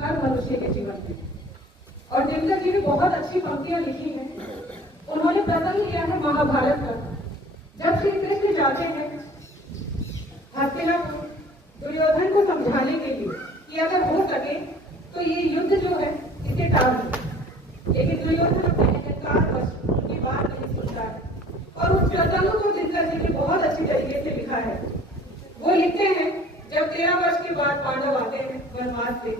हर मनुष्य के जीवन में। और दिनकर जी ने बहुत अच्छी पंक्तियां लिखी हैं। उन्होंने प्रसंग लिया है महाभारत का। जब श्री कृष्ण जाते हैं हस्तिनापुर दुर्योधन को समझाने के लिए कि अगर हो सके तो ये युद्ध जो है इसे टाल दो, लेकिन दुर्योधन अपने अहंकारवश उनकी बात नहीं सुनता है। और उस प्रसंग को दिनकर जी ने बहुत अच्छी तरीके से लिखा है। वो लिखते हैं, जब 13 वर्ष के बाद पांडव आते हैं वनवास से,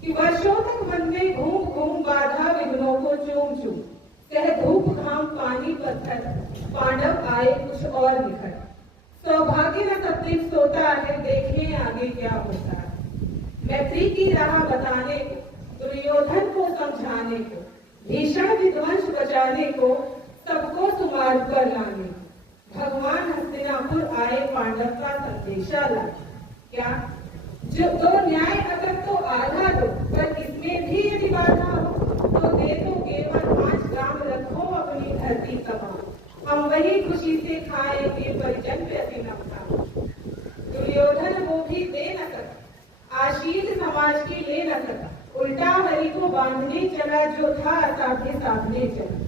कि वर्षों तक मन में घूम घूम बाधा विघ्नों को चूम चूम, कह धूप घाम पानी पत्थर, पांडव आए कुछ और निखर, सौभाग्य न तकलीफ सोता है, देखने आगे क्या होता है। मैत्री की राह बताने को, दुर्योधन को समझाने को, भीषण विध्वंस बचाने को, सबको सुमार्ग पर लाने को, भगवान हस्तिनापुर आए पांडव का संदेशा लाए। क्या जो दो न्याय अगर तो आधा दो, पर इसमें भी यदि बाधा हो तो दे दो केवल 5 ग्राम, रखो अपनी धरती तमाम, हम वही खुशी से खाएंगे परिजन व्यति न था। दुर्योधन वो भी दे न सका, आशीष समाज की ले न सका, उल्टा हरि को बांधने चला, जो था साधे साधने चला।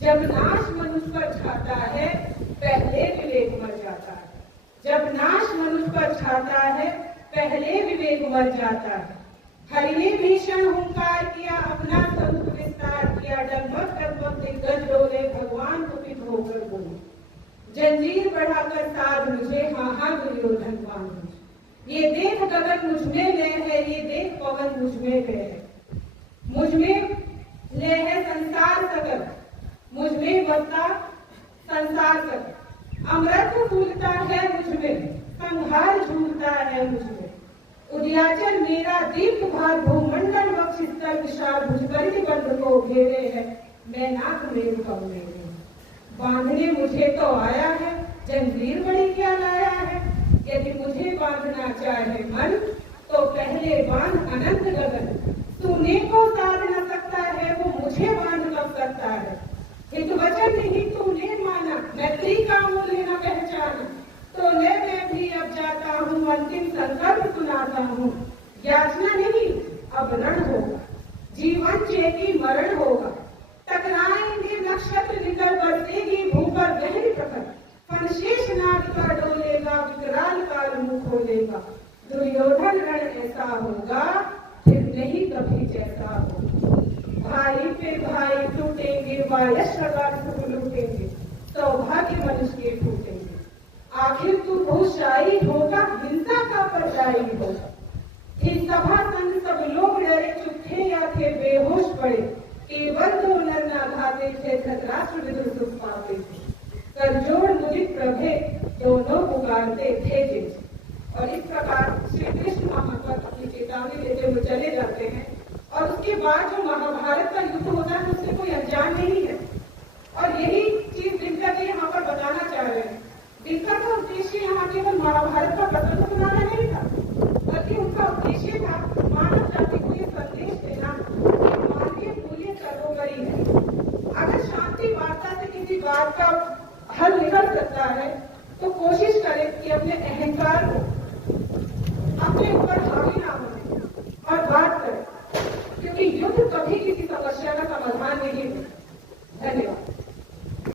जब नाश मनुष्य पर छाता है, पहले विवेक मर जाता है। जब नाश मनुष्य पर छाता है, पहले विवेक मर जाता है। हरि ने भीषण हुंकार किया, अपना स्वरूप विस्तार किया, डगमग डगमग दिग्गज डोले, भगवान कुपित होकर बोले, जंजीर बढ़ाकर साध मुझे, हाँ हाँ दुर्योधन बांध मुझे। ये देख गगन मुझ में लय है, ये देख पवन मुझ में लय है, मुझ में लय है संसार सकल, मुझ में बसता संसार सकल, अमृत फूलता है मुझ में, संहार झूलता है मुझ में। उदयाचल मेरा दीप्त भार, भूमंडल वक्षस्थल विशाल, भुजबल बंध को घेरे है, मैं नाक मेरु कब मेरे। बांधने मुझे तो आया है, जंजीर बड़ी क्या लाया है। यदि मुझे बांधना चाहे मन, तो पहले बांध अनंत गगन। तूने को साध न सकता है, वो मुझे बांध कब सकता है। हित वचन नहीं तूने माना, मैत्री का मूल्य न पहचाना, तो ले मैं भी अब जाता हूँ, अंतिम संकल्प सुनाता हूँ। याचना नहीं अब रण होगा, जीवन चेती मरण होगा, टकराएंगे नक्षत्र निकल, बरसेगी भू पर गहरी प्रखर, फणशेष नाग का डोलेगा, विकराल काल मुंह खोलेगा। दुर्योधन रण ऐसा होगा, फिर नहीं कभी जैसा होगा। भाई पे भाई टूटेंगे, वायस लूटेंगे, सौभाग्य मनुष्य के टूटेंगे। आखिर तू बहुशाही होगा, हिंसा का परदाई होगा। इस सभा संग सब लोग डरे, चुप थे या थे बेहोश पड़े, केवल 2 नर नाघाते थे, धृतराष्ट्र विदुर दुख पाते थे, करजोड़ मुदित प्रभे दोनों पुकारते थे जैसे। और इस प्रकार श्री कृष्ण वहां पर अपनी चेतावनी देते हुए चले जाते हैं। और उसके बाद जो महाभारत का युद्ध होता है उससे कोई अनजान नहीं है। और यही चीज दिनकर जी यहाँ पर बताना चाह रहे हैं। दिनकर का उद्देश्य यहाँ केवल महाभारत का प्रसंग सुनाना नहीं था, बल्कि उनका उद्देश्य था मानव जाति को ये संदेश देना कि मानवीय मूल्य सर्वोपरि है। अगर शांति वार्ता से किसी बात का हल निकल सकता है तो कोशिश करें कि अपने अहंकार को अपने ऊपर